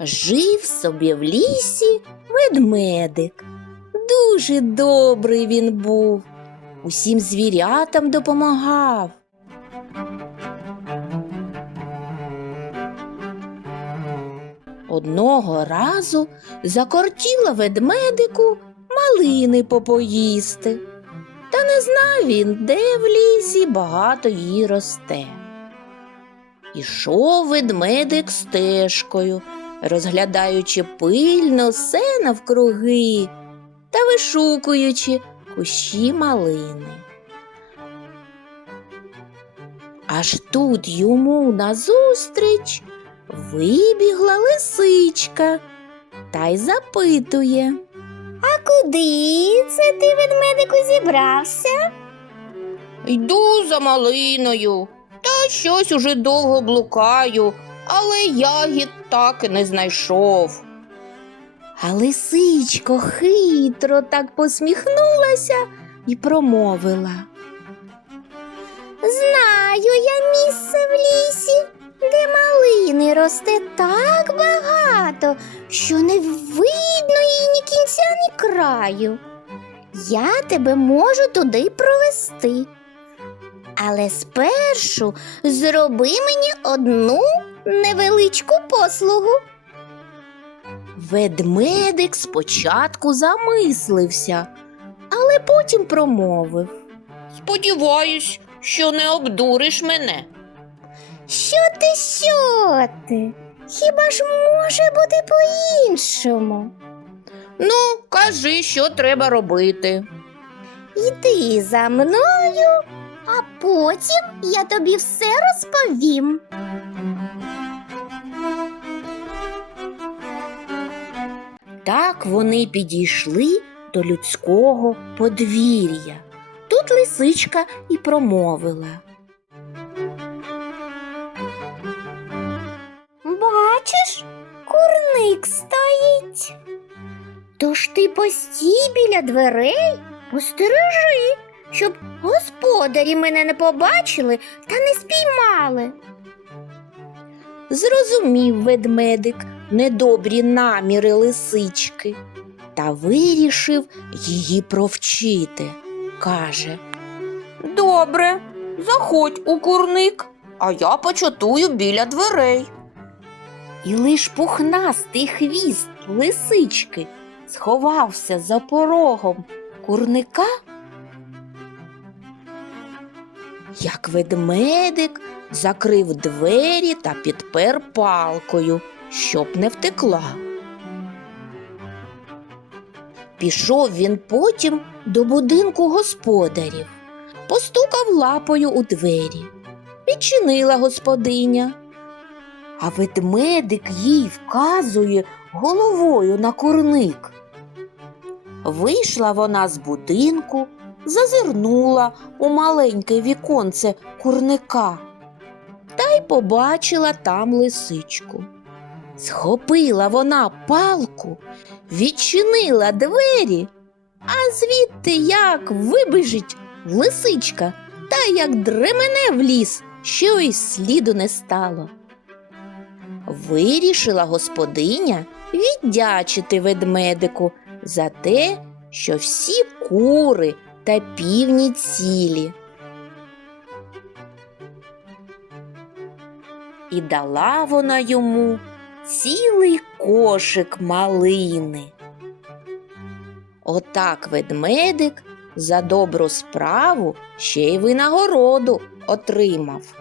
Жив собі в лісі ведмедик. Дуже добрий він був, усім звірятам допомагав. Одного разу закортіло ведмедику малини попоїсти. Та не знав він, де в лісі багато її росте. Ішов ведмедик стежкою, розглядаючи пильно все навкруги та вишукуючи кущі малини. Аж тут йому назустріч вибігла лисичка та й запитує. А куди це ти, ведмедику, зібрався? Йду за малиною, та щось уже довго блукаю, але ягід так і не знайшов. А лисичко хитро так посміхнулася і промовила. Знаю я місце в лісі, де малини росте так багато, що не видно їй ні кінця, ні краю. Я тебе можу туди провести. Але спершу зроби мені одну невеличку послугу. Ведмедик спочатку замислився, але потім промовив. Сподіваюсь, що не обдуриш мене. Що ти, що ти? Хіба ж може бути по-іншому? Ну, кажи, що треба робити. Йди за мною, а потім я тобі все розповім. Так вони підійшли до людського подвір'я. Тут лисичка і промовила. Бачиш, курник стоїть. Тож ти постій біля дверей, постережи, щоб господарі мене не побачили та не спіймали. Зрозумів ведмедик недобрі наміри лисички та вирішив її провчити. Каже Добре, заходь у курник, а я початую біля дверей. І лиш пухнастий хвіст лисички сховався за порогом курника. Як ведмедик закрив двері та підпер палкою, щоб не втекла. Пішов він потім до будинку господарів, постукав лапою у двері. Відчинила господиня. А ведмедик їй вказує головою на курник. Вийшла вона з будинку, зазирнула у маленьке віконце курника та й побачила там лисичку. Схопила вона палку, відчинила двері, а звідти як вибіжить лисичка та як дремене в ліс, що й сліду не стало. Вирішила господиня віддячити ведмедику за те, що всі кури та півні цілі. І дала вона йому цілий кошик малини. Отак ведмедик за добру справу ще й винагороду отримав.